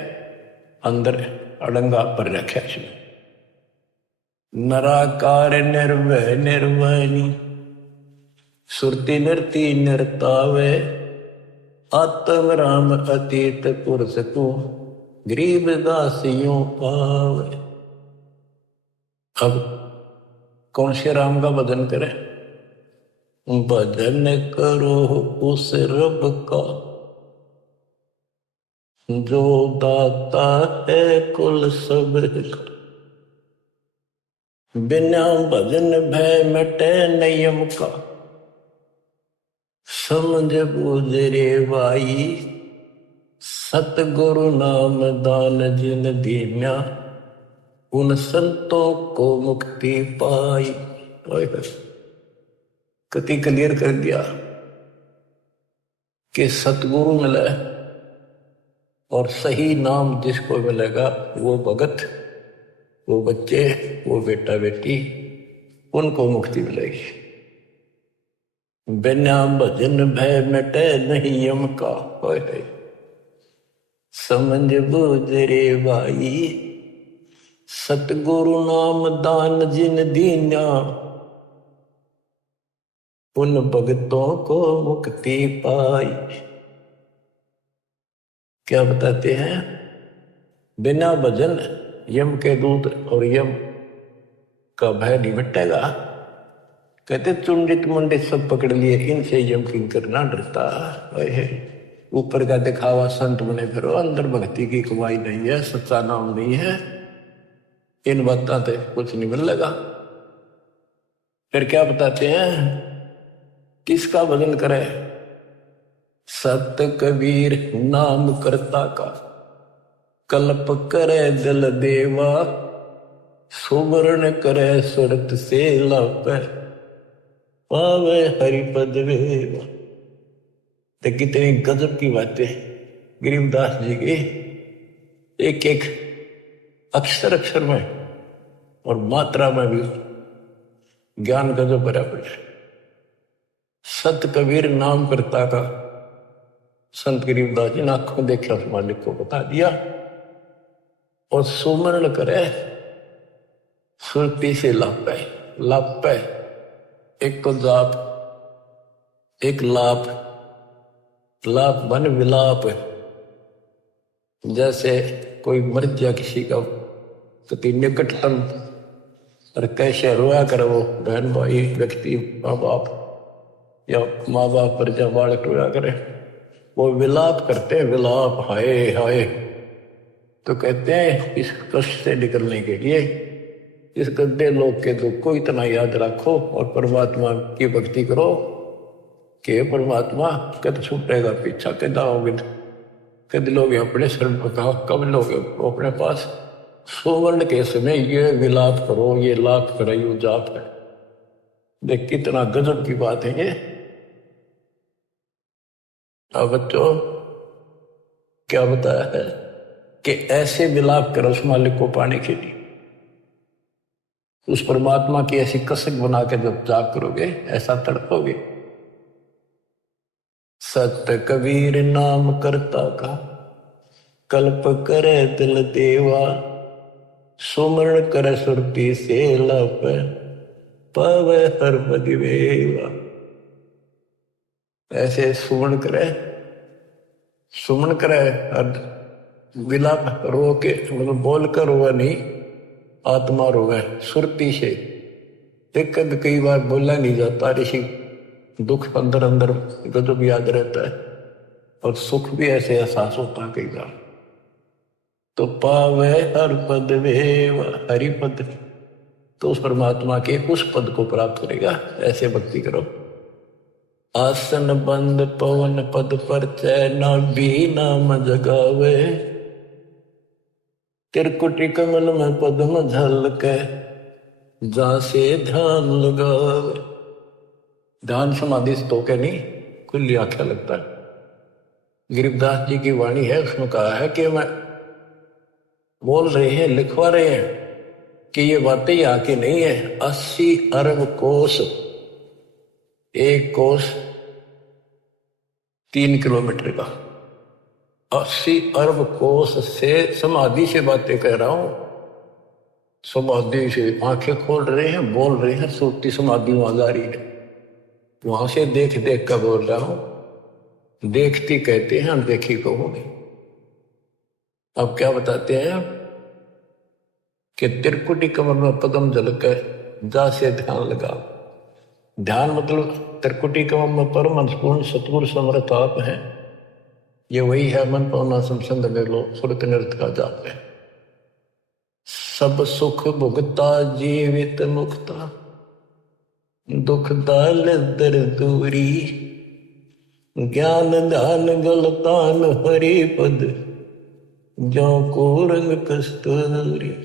अंदर अड़ंगा पर रखे इसमें। नराकार निर्भय निर्वहनी, सुरति नृति नृतावे, आत्म राम अतीत पुरुष को, गरीब दासियों पावे। अब कौन से राम का भजन करें? भजन करो उस रब का जो दाता है कुल सब का। बिना भजन भय मिटे नियम का, समझ बूझ रे भाई, सतगुरु नाम दान जिन दीन्या, उन संतों को मुक्ति पाई। कति क्लियर कर दिया कि सतगुरु मिले और सही नाम जिसको मिलेगा वो भगत, वो बच्चे, वो बेटा बेटी, उनको मुक्ति मिलेगी। बिना भजन भय मिटे नहीं यम का, समझ बूझ रे भाई, सतगुरु नाम दान जिन दीन्या, उन भगतों को मुक्ति पाई। क्या बताते हैं? बिना भजन यम के दूत और यम का भय नहीं मिटेगा। कहते चुंडित मुंडित सब पकड़ लिए, इनसे यम किंकर ना डरता है। ऊपर का दिखावा संत बने फिरो, अंदर भक्ति की कमाई नहीं है, सच्चा नाम नहीं है, इन बातों से कुछ नहीं मिलेगा। फिर क्या बताते हैं? किसका भजन करे? सत कबीर नाम करता का, कल्प करे दिल देवा, सुवर्ण करे सुरत से लापे, पावे हरिपद वेवा। तो कितनी गजब की बातें गरीबदास जी की, एक एक अक्षर अक्षर में और मात्रा में भी ज्ञान गजब बराबर है। सत कबीर नाम करता का, संत गरीबदास जी ने आंखों देखा उस मालिक को बता दिया। और सुमरण करे सुरती से लापे, लापे एक को जाप, एक लाप, लाप बन विलाप। जैसे कोई मर गया किसी का कति निकटतम, और कैसे रोया करे वो बहन भाई व्यक्ति, माँ बाप या माँ बाप पर जब बालक रोया करे, वो विलाप करते हैं, विलाप, हाय हाय। तो कहते हैं इस कष्ट से निकलने के लिए इस गंदे लोग के दुख को इतना याद रखो और परमात्मा की भक्ति करो कि परमात्मा कद छूटेगा पीछा, कद आओगे, कद लोग अपने शरण पका, कब लोग अपने पास। सुवर्ण के समय ये विलाप करो, ये लाप करो, ये जाप है। देख कितना गजब की बात है ये। अब बच्चों क्या बताया है कि ऐसे विलाप करो उस मालिक को पाने के लिए, उस परमात्मा की ऐसी कसक बना के जब जाप करोगे ऐसा तड़पोगे। सत्य कबीर नाम करता का, कल्प करे दिल देवा, सुमरण करे सुरती से लप, पावे हर पदिवेवा। ऐसे सुमरण करे, सुमन करे, विलाप रो के, मतलब बोल कर रोवे नहीं, आत्मा रोवे सुरती से। दिक्कत कई बार बोला नहीं जाता, ऋषि दुख अंदर अंदर गजब याद रहता है और सुख भी ऐसे एहसास होता है कई बार। तो पावे हर पद वेव, हरि पद, तो उस परमात्मा के उस पद को प्राप्त करेगा। ऐसे भक्ति करो। आसन बंद पवन पद पर चैना भी नाम जगावे, त्रिकुटी कमल में पद्म झलके, जहां से ध्यान लगावे। ध्यान समाधि तो के नहीं, खुली आंखें लगता है। गरीबदास जी की वाणी है, उसमें कहा है कि मैं बोल रहे हैं, लिखवा रहे हैं कि ये बातें यहाँ की नहीं है। 80 अरब कोस, एक कोस 3 किलोमीटर का, 80 अरब कोस से समाधि से बातें कह रहा हूं। समाधि से आंखें खोल रहे हैं, बोल रहे हैं, सूती समाधि वहां जा रही है। वहां से देख देख कर बोल रहा हूं। देखती कहते हैं, अनदेखी कहोगे। अब क्या बताते हैं कि त्रिकुटी कमर में पदम झलक है, जा से ध्यान लगा। ध्यान मतलब त्रिकुटी कमर में परम अंशपूर्ण सतगुरु समर्थ आप हैं। ये वही है मन पावना समसंद में लो सुरत नृत का जाप है। सब सुख भुगता जीवित मुक्ता, दुख दाल दर दूरी। ज्ञान ध्यान गलतान हरि पद, जो को रंग कस्तूरी।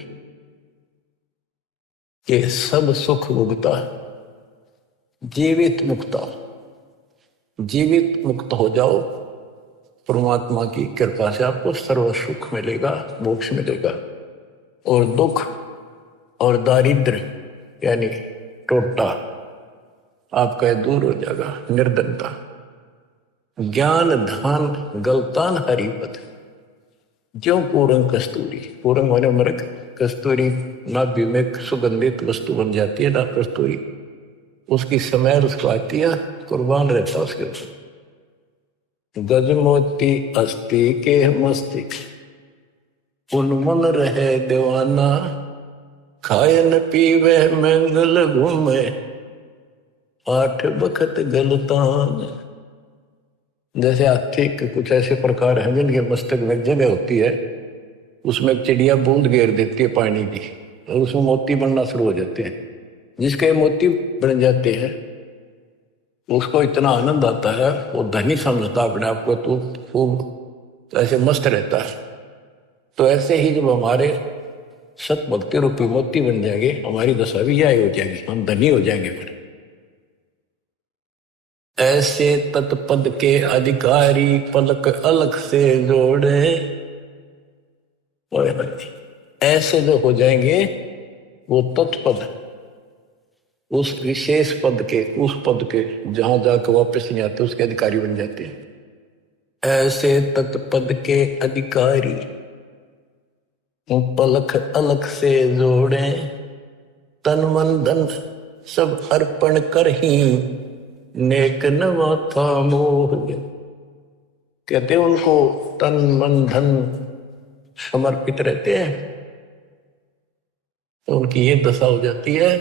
ये सब सुख भुगता, जीवित मुक्ता। जीवित मुक्त हो जाओ, परमात्मा की कृपा से आपको सर्व सुख मिलेगा, मोक्ष मिलेगा। और दुख और दारिद्र यानी टोटा आपका दूर हो जाएगा, निर्धनता। ज्ञान धान गलतान हरिपथ, जो पूरंग कस्तूरी। पूरंग माने मृग, कस्तूरी नाभि में सुगंधित वस्तु बन जाती है ना कस्तूरी, उसकी समय उसको आती है, कुर्बान रहता है उसके ऊपर। गजमोती अस्थि के मस्तिष्क, उन्मन रहे दीवाना। खाए न पीवे मंगल घूमे, 8 बखत गलतान। जैसे हाथी के कुछ ऐसे प्रकार हैं जिनके मस्तक में एक जगह होती है, उसमें एक चिड़िया बूंद घेर देती है पानी की, और उसमें मोती बनना शुरू हो जाते हैं। जिसके मोती बन जाते हैं उसको इतना आनंद आता है, वो धनी समझता अपने आप को, तो खूब ऐसे मस्त रहता है। तो ऐसे ही जब हमारे सत भक्ति रूपी मोती बन जाएंगे, हमारी दशा भी यही हो जाएगी, हम धनी हो जाएंगे। फिर ऐसे तत्पद के अधिकारी पलक अलग से जोड़े। ऐसे जो हो जाएंगे वो तत्पद, उस विशेष पद के, उस पद के जहां जाकर वापस नहीं आते, उसके अधिकारी बन जाते हैं। ऐसे तत्पद के अधिकारी पलक अलग से जोड़े, तन मन धन सब अर्पण कर ही, नेक न माथा मोह। कहते हैं उनको तन मन धन समर्पित रहते हैं, तो उनकी ये दशा हो जाती है।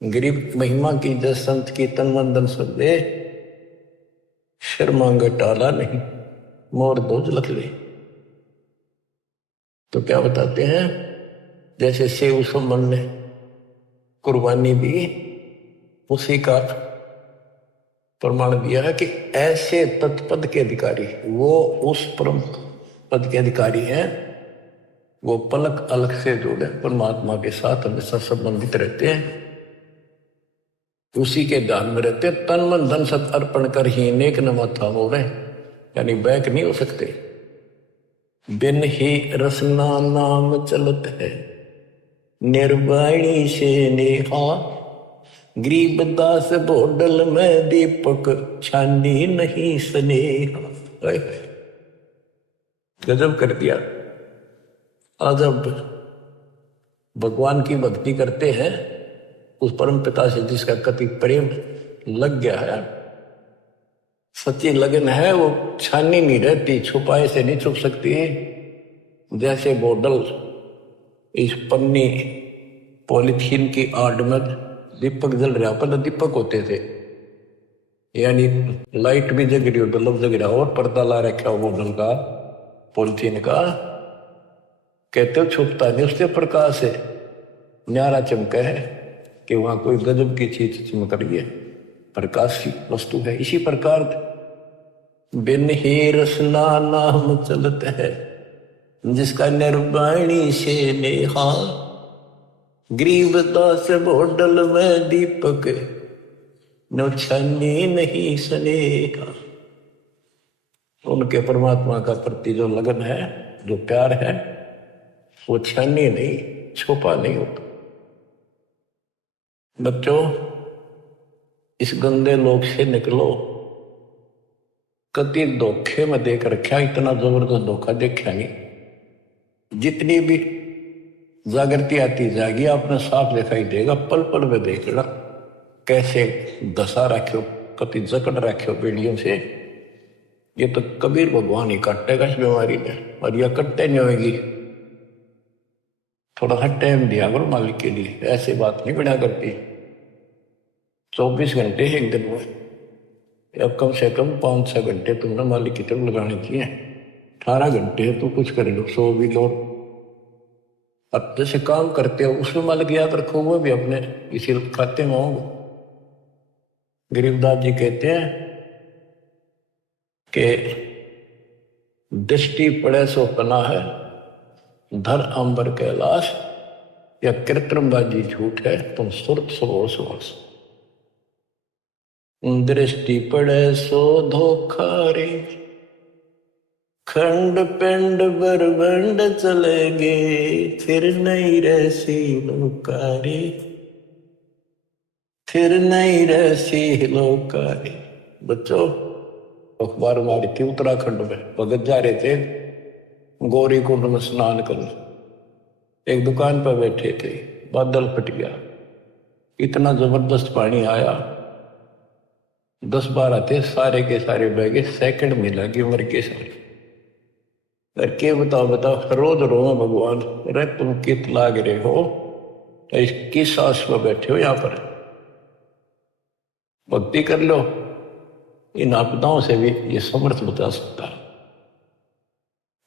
गरीब महिमा की जस संत की, तन मन धन सब दे, शर मांगे टाला नहीं, मोर दोज लख ले। तो क्या बताते हैं, जैसे सेव संबंध ने कुर्बानी दी, उसी का प्रमाण दिया है कि ऐसे तत्पद के अधिकारी, वो उस परम पद के अधिकारी हैं, वो पलक अलग से जुड़े परमात्मा के साथ हमेशा संबंधित रहते हैं, उसी के ध्यान में रहते। तन मन धन सब अर्पण कर ही, नेक न माथा मोरे, यानी बैक नहीं हो सकते। बिन ही रसना नाम चलत है, निर्वाणी से नेहा। गरीबदास बोडल में दीपक, छानी नहीं स्नेहा। गजब कर दिया। आज अब भगवान की भक्ति करते हैं, उस परम पिता से जिसका कति प्रेम लग गया है, सच्ची लगन है, वो छानी नहीं रहती, छुपाए से नहीं छुप सकती। जैसे बोतल इस पन्नी पॉलिथीन की आड़ में दीपक जल रहा, पहले दीपक होते थे, यानी लाइट भी जग रही हो, बल्ब जग रहा हो, और पर्दा ला रखा हो बोतल का, पॉलिथीन का। कहते हो छुपता नहीं, उससे प्रकाश है, न्यारा चमका है कि वहां कोई गजब की चीज चमक रही है, प्रकाश की वस्तु है। इसी प्रकार बिन ही रसना नाम चलत है, जिसका निर्वाणी से नेहा। गरीबदास बोडल में दीपक, नौछानी नहीं स्नेहा। उनके परमात्मा का प्रति जो लगन है, जो प्यार है, वो छानी नहीं, छुपा नहीं होता। बच्चों, इस गंदे लोक से निकलो। कति धोखे में देख रखा, इतना जबरदस्त धोखा देखा नहीं। जितनी भी जागृति आती जाएगी आपने साफ दिखाई देगा, पल पल में देखना कैसे दशा रखो, कति जकड़ रखो बेड़ियों से। ये तो कबीर भगवान ही काटेगा इस बीमारी में, और यह कटते नहीं होगी। थोड़ा सा टाइम दिया करो मालिक के लिए, ऐसी बात नहीं बना करती। 24 घंटे एक दिन में, अब कम से कम 5-6 घंटे तुमने मालिक की तरफ लगाने चाहिए। 18 घंटे तो कुछ कर लो, सो भी लो। अब जैसे काम करते हो उसमें मालिक याद रखो, वो भी अपने इसी खाते में होंगे। गरीबदास जी कहते हैं कि दृष्टि पड़े सो पना है, धर अंबर कैलाश, या कृत्रिमबाजी झूठ है तुम सुरत सहोस वश। दृष्टि पड़े सो धोखा रे, खंड पिंड बरबंड चलेंगे, फिर नहीं रहसी लोकारी, फिर नहीं रहसी लोकारी। बच्चों, अखबार मारी थी उत्तराखंड में, भगत जा रहे थे गौरी कुंड में स्नान करने। एक दुकान पर बैठे थे, बादल फट गया, इतना जबरदस्त पानी आया, 10-12 थे, सारे के सारे बह गए, सेकंड में लगे मर के सारे। के बताओ रोज रो भगवान, अरे तुम कित लाग रहे हो, किस आस में बैठे हो यहाँ पर, भक्ति कर लो। इन आपदाओं से भी ये समर्थ बता सकता है।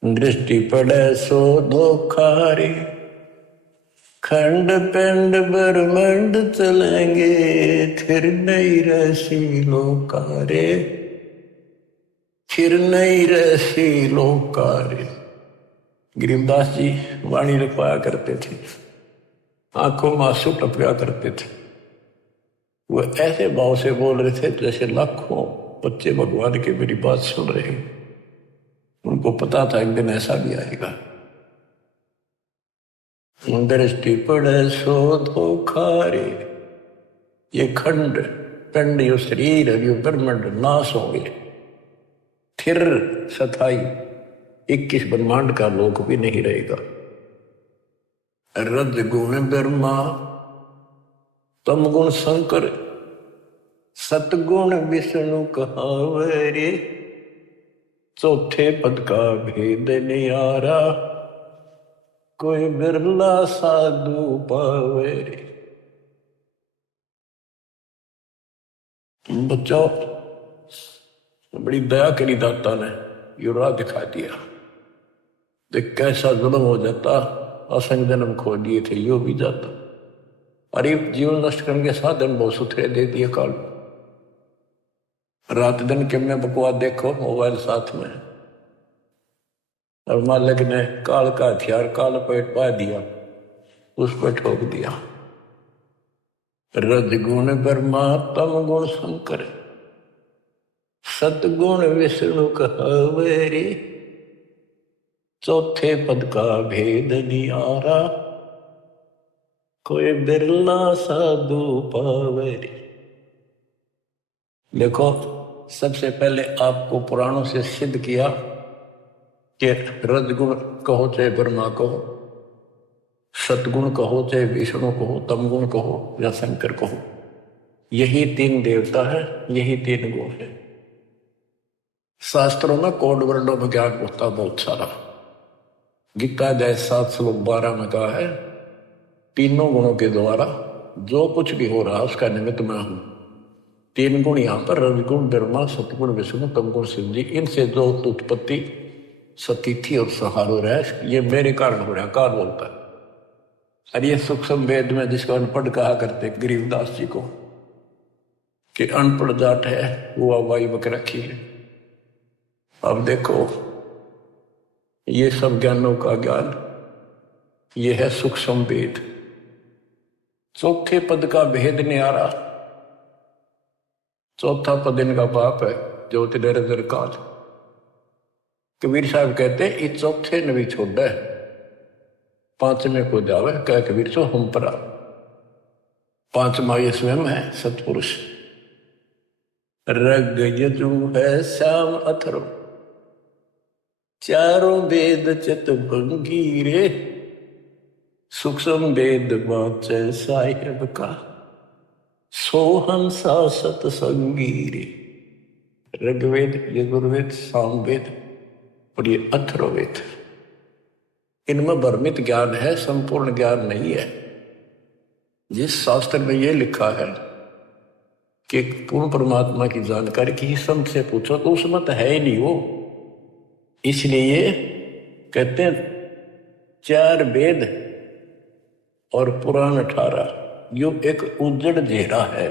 दृष्टि पड़े सो धोखा रे, खंड पिंड ब्रह्मंड चलेंगे, फिर नहीं रहसी लोकारे, फिर नहीं रहसी लोकारे। गरीबदास जी वाणी लिखवाया करते थे, आंखों में आंसू टपका करते थे। वो ऐसे भाव से बोल रहे थे जैसे लाखों बच्चे भगवान की मेरी बात सुन रहे हैं। उनको पता था एक दिन ऐसा भी आएगा। दृष्टि पड़े सो धोखा रे, ये खंड पिंड यो शरीर यो ब्रह्मांड नाश होंगे, फिर सथाई 21 ब्रह्मांड का लोक भी नहीं रहेगा। रज गुण ब्रह्मा, तम गुण शंकर, सतगुण विष्णु कहावे रे, चौथे पद का भेद नियारा, कोई बिरला साधु पावे रे। बच्चों, बड़ी दया करी दाता ने, यो राह दिखा दिया। देख कैसा जुल्म हो जाता, असंग जन्म खो दिए थे, यो भी जाता। अरे जीवन नष्ट करने के साधन बहुत सुथरे दे दिए काल। रात दिन के में बकवास देखो, मोबाइल साथ में, और मालिक ने काल का हथियार काल पेट पा दिया, उस पर ठोक दिया। रजगुण ब्रह्मा, तम गुण शंकर, सतगुण विष्णु कहावे रे, चौथे पद का भेद नियारा, कोई बिरला साधु पावे रे। देखो, सबसे पहले आपको पुराणों से सिद्ध किया कि रजगुण कहो चाहे ब्रह्मा कहो, सतगुण कहो चाहे विष्णु कहो, तमगुण कहो या शंकर कहो, यही 3 देवता है, यही 3 गुण है। शास्त्रों में कोड वर्णों में ज्ञान होता बहुत सारा। गीता अध्याय 7 श्लोक 12 में कहा है, तीनों गुणों के द्वारा जो कुछ भी हो रहा उसका निमित्त मैं हूं। 3 गुण यहाँ पर, रजगुण ब्रह्मा, सतगुण विष्णु, तमगुण शिव जी, इनसे जो उत्पत्ति सतीथि और सहारो रहे, ये मेरे कारण हो रहा, कार बोलता है। और ये सूक्ष्म वेद में जिसको अनपढ़ कहा करते गरीबदास जी को, कि अनपढ़ जाट है वो अवाई बक रखी है। अब देखो, ये सब ज्ञानों का ज्ञान, ये है सूक्ष्म वेद। चौथे पद का भेद न्यारा, चौथा पद इनका बाप है, ज्योति निरंजन काल। कबीर साहब कहते हैं, इस चौथे ने भी छोड़ा है, पांचवें को जावे कह कबीर सो हम परा। पांचवा ये स्वयं है सतपुरुष। रग यजु है श्याम अथर्व, चारों वेद चतुर्भंगी रे, सूक्ष्म वेद वाचे साहिब का, सोहंसा सतसंगी रे। ऋग्वेद, यजुर्वेद, सामवेद और ये अथर्ववेद, इनमें भ्रमित ज्ञान है, संपूर्ण ज्ञान नहीं है। जिस शास्त्र में ये लिखा है कि पूर्ण परमात्मा की जानकारी किसी संत से पूछो तो उसमें तो है ही नहीं वो। इसलिए कहते हैं 4 वेद और पुराण 18, यो एक उजड़ घेरा है।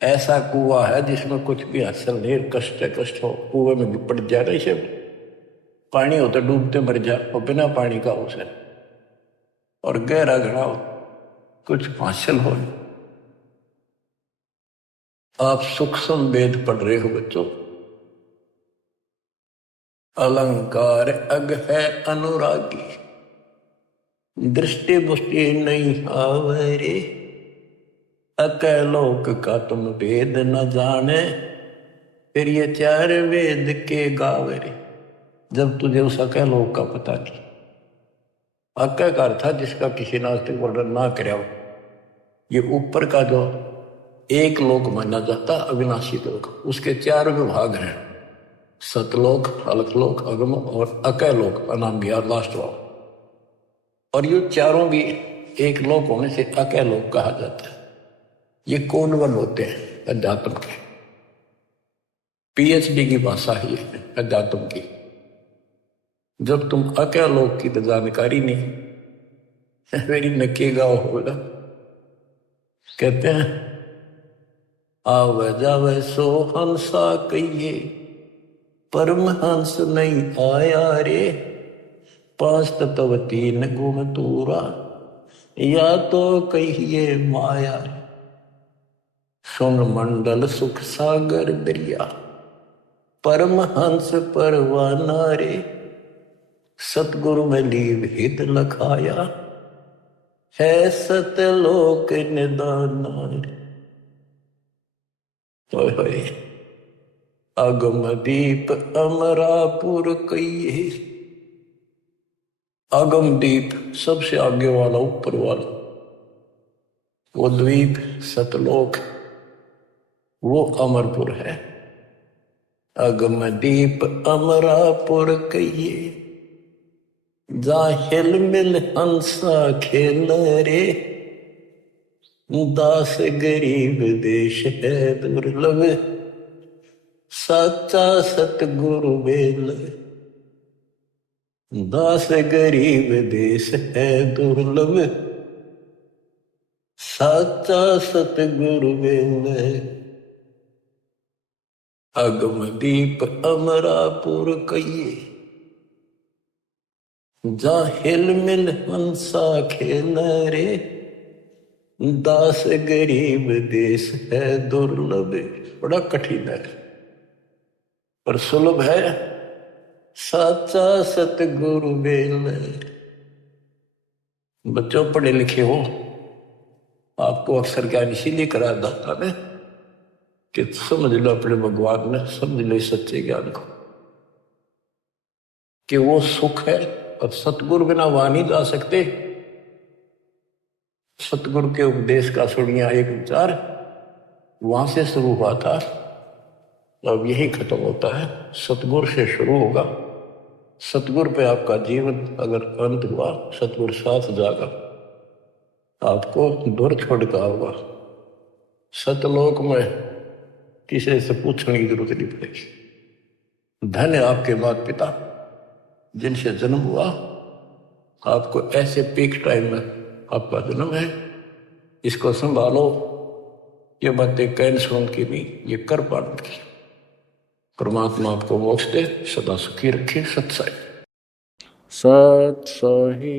ऐसा कुआं है जिसमें कुछ भी हासिल नहीं, कष्ट हो, कुएं में पड़ जा रही से पानी हो तो डूबते मर जा, और बिना पानी का उसे, और गहरा घड़ा हो, कुछ हासिल हो। आप सूक्ष्म वेद पढ़ रहे हो बच्चों। अलंकार अग है अनुरागी, दृष्टि पुष्टि नहीं आवरे, अकलोक का तुम वेद न जाने, फिर ये 4 वेद के गावरे। जब तुझे उस अकलोक का पता नहीं, अक्का का अर्थ था जिसका किसी नास्तिक वर्णन ना करे हो। ये ऊपर का जो एक लोक माना जाता अविनाशी लोक, उसके 4 विभाग हैं, सतलोक, अलकलोक, अगम और अकलोक, अनाम बिहार लास्ट वाला। और ये चारों भी एक लोक होने से अकलोक कहा जाता है। ये कोनवन होते हैं अध्यात्म के, पीएचडी की भाषा ही है अध्यात्म की। जब तुम अकलोक की तो जानकारी नहीं, मेरी नकेगा होगा। कहते हैं आव जावे सो हंसा कहिए, परमहंस नहीं आया रे, 5 तत्व 3 गुण तूरा, या तो कहिए माया रे। सुन मंडल सुख सागर दरिया, परमहंस परवाना रे, सतगुरु में लीव हित लखाया, है सतलोक निदाना रे। होए अगम दीप अमरापुर कहिए। अगम दीप सबसे आगे वाला, ऊपर वाला, वो द्वीप सतलोक, वो अमरपुर है। अगम दीप अमरापुर कहिए, जाहिल मिल हंसा खेल रे, दास गरीब देश है दुर्लभ, सच्चा सतगुरु बेल। दास गरीब देश है दुर्लभ, सच्चा सतगुरु बेल। अगम दीप अमरापुर कहिए, जाहिल मिल हंसा खेल रे, दास गरीब देश है दुर्लभ। बड़ा कठिन है पर सुलभ है, साचा सतगुरु बेल। बच्चों पढ़े लिखे हो, आपको अक्सर ज्ञान इसीलिए करा जाता है कि समझ लो अपने भगवान ने, समझ लो सच्चे ज्ञान को, कि वो सुख है और सतगुरु बिना वहां नहीं जा सकते। सतगुरु के उपदेश का सुनिया एक विचार वहां से शुरू हुआ था, अब यही खत्म होता है। सतगुरु से शुरू होगा, सतगुरु पे आपका जीवन अगर अंत हुआ, सतगुरु साथ जागा, आपको दूर छोड़ का होगा। सतलोक में किसी से पूछने की जरूरत नहीं पड़ेगी। धन्य आपके माता पिता जिनसे जन्म हुआ, आपको ऐसे पीक टाइम में आपका जन्म है, इसको संभालो। ये बातें कहने सुन की नहीं, ये कर पाने की। परमात्मा आपको मोक्ष दे, सदा सुखी रखे। सत्साई सत्साही।